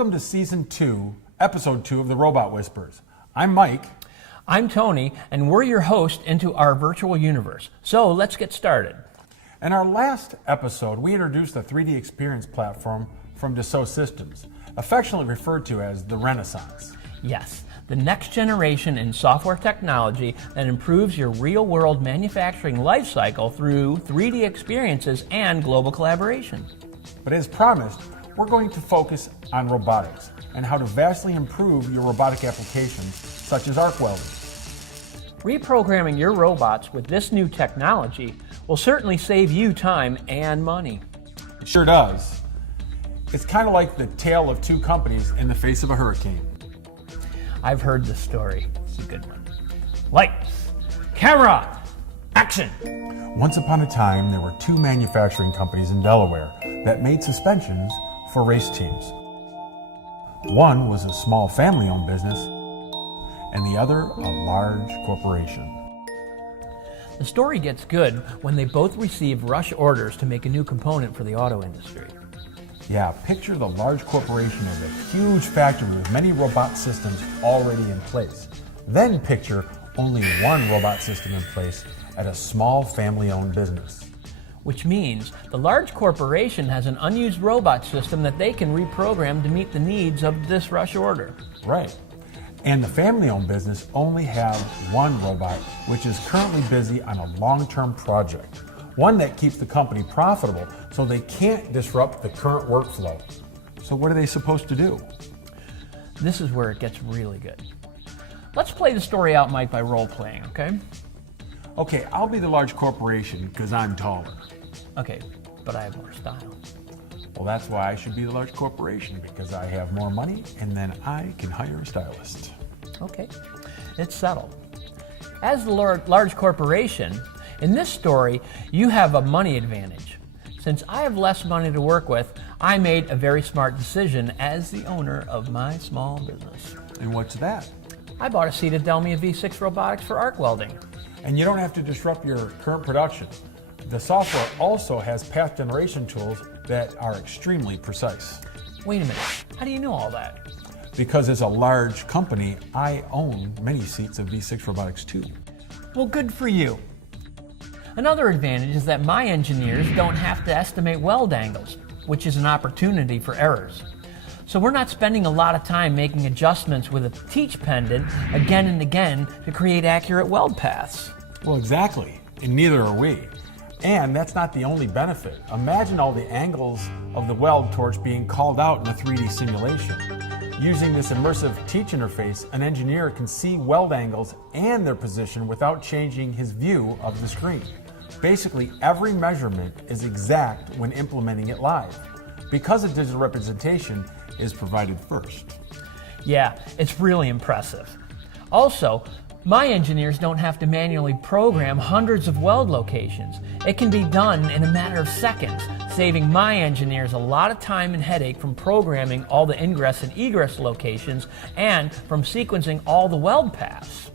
Welcome to Season 2, Episode 2 of the Robot Whispers. I'm Mike. I'm Tony, and we're your host into our virtual universe. So let's get started. In our last episode, we introduced the 3D Experience platform from Dassault Systems, affectionately referred to as the Renaissance. Yes, the next generation in software technology that improves your real-world manufacturing lifecycle through 3D experiences and global collaboration. But as promised, we're going to focus on robotics and how to vastly improve your robotic applications, such as arc welding. Reprogramming your robots with this new technology will certainly save you time and money. It sure does. It's kind of like the tale of two companies in the face of a hurricane. I've heard the story. It's a good one. Lights, camera, action! Once upon a time, there were two manufacturing companies in Delaware that made suspensions for race teams. One was a small family-owned business, and the other a large corporation. The story gets good when they both receive rush orders to make a new component for the auto industry. Yeah, picture the large corporation as a huge factory with many robot systems already in place. Then picture only one robot system in place at a small family-owned business. Which means the large corporation has an unused robot system that they can reprogram to meet the needs of this rush order. Right. And the family-owned business only have one robot, which is currently busy on a long-term project. One that keeps the company profitable so they can't disrupt the current workflow. So what are they supposed to do? This is where it gets really good. Let's play the story out, Mike, by role-playing, okay? Okay, I'll be the large corporation because I'm taller. Okay, but I have more style. Well, that's why I should be the large corporation, because I have more money and then I can hire a stylist. Okay, it's settled. As the large corporation, in this story, you have a money advantage. Since I have less money to work with, I made a very smart decision as the owner of my small business. And what's that? I bought a seat at Delmia V6 Robotics for arc welding. And you don't have to disrupt your current production. The software also has path generation tools that are extremely precise. Wait a minute, how do you know all that? Because as a large company, I own many seats of V6 Robotics too. Well, good for you. Another advantage is that my engineers don't have to estimate weld angles, which is an opportunity for errors. So we're not spending a lot of time making adjustments with a teach pendant again and again to create accurate weld paths. Well, exactly, and neither are we. And that's not the only benefit. Imagine all the angles of the weld torch being called out in a 3D simulation. Using this immersive teach interface, an engineer can see weld angles and their position without changing his view of the screen. Basically, every measurement is exact when implementing it live, because a digital representation is provided first. Yeah, it's really impressive. Also, my engineers don't have to manually program hundreds of weld locations. It can be done in a matter of seconds, saving my engineers a lot of time and headache from programming all the ingress and egress locations and from sequencing all the weld paths.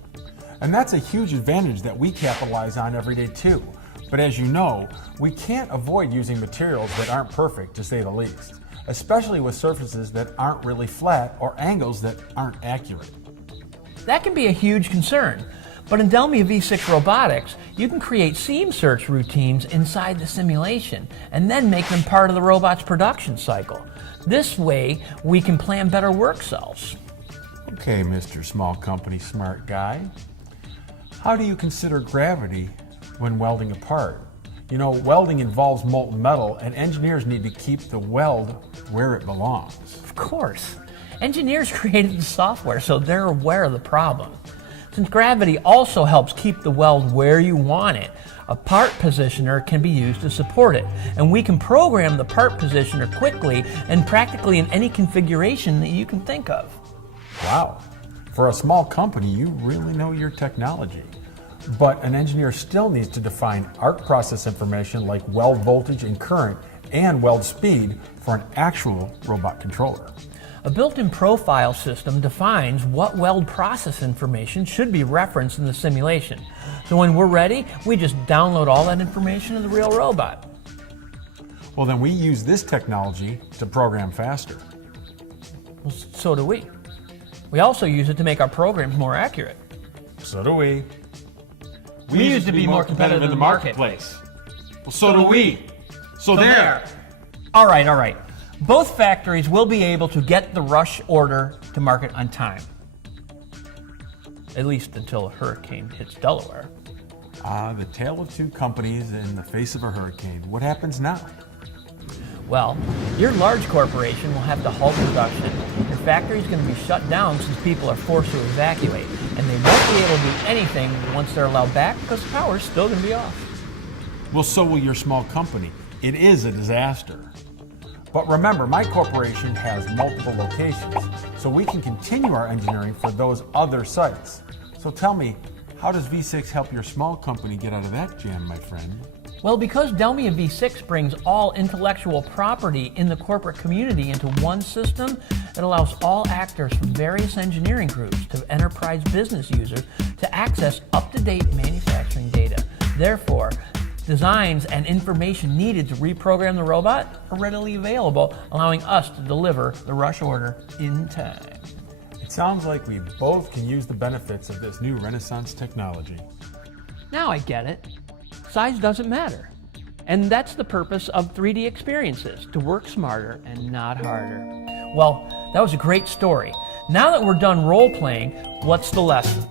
And that's a huge advantage that we capitalize on every day too. But as you know, we can't avoid using materials that aren't perfect, to say the least, especially with surfaces that aren't really flat or angles that aren't accurate. That can be a huge concern, but in Delmia V6 Robotics, you can create seam search routines inside the simulation and then make them part of the robot's production cycle. This way, we can plan better work cells. Okay, Mr. Small Company Smart Guy. How do you consider gravity when welding a part? You know, welding involves molten metal, and engineers need to keep the weld where it belongs. Of course. Engineers created the software, so they're aware of the problem. Since gravity also helps keep the weld where you want it, a part positioner can be used to support it, and we can program the part positioner quickly and practically in any configuration that you can think of. Wow. For a small company, you really know your technology. But an engineer still needs to define arc process information like weld voltage and current and weld speed for an actual robot controller. A built-in profile system defines what weld process information should be referenced in the simulation. So when we're ready, we just download all that information to the real robot. Well, then we use this technology to program faster. so do we. We also use it to make our programs more accurate. So do we. We use it to be more competitive in the marketplace. Well, so do we. So there. All right. Both factories will be able to get the rush order to market on time. At least until a hurricane hits Delaware. The tale of two companies in the face of a hurricane. What happens now? Well, your large corporation will have to halt production. Your factory is going to be shut down since people are forced to evacuate. And they won't be able to do anything once they're allowed back because the power's still going to be off. Well, so will your small company. It is a disaster. But remember, my corporation has multiple locations, so we can continue our engineering for those other sites. So tell me, how does V6 help your small company get out of that jam, my friend? Well, because Delmia V6 brings all intellectual property in the corporate community into one system, it allows all actors from various engineering groups to enterprise business users to access up-to-date manufacturing data. Therefore, designs and information needed to reprogram the robot are readily available, allowing us to deliver the rush order in time. It sounds like we both can use the benefits of this new Renaissance technology. Now I get it. Size doesn't matter. And that's the purpose of 3D experiences, to work smarter and not harder. Well, that was a great story. Now that we're done role-playing, what's the lesson?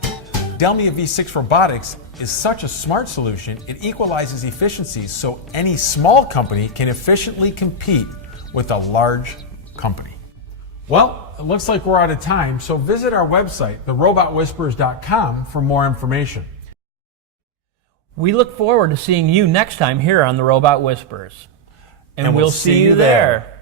Delmia V6 Robotics is such a smart solution, it equalizes efficiencies so any small company can efficiently compete with a large company. Well, it looks like we're out of time, so visit our website, therobotwhisperers.com, for more information. We look forward to seeing you next time here on the Robot Whispers. And we'll see you there.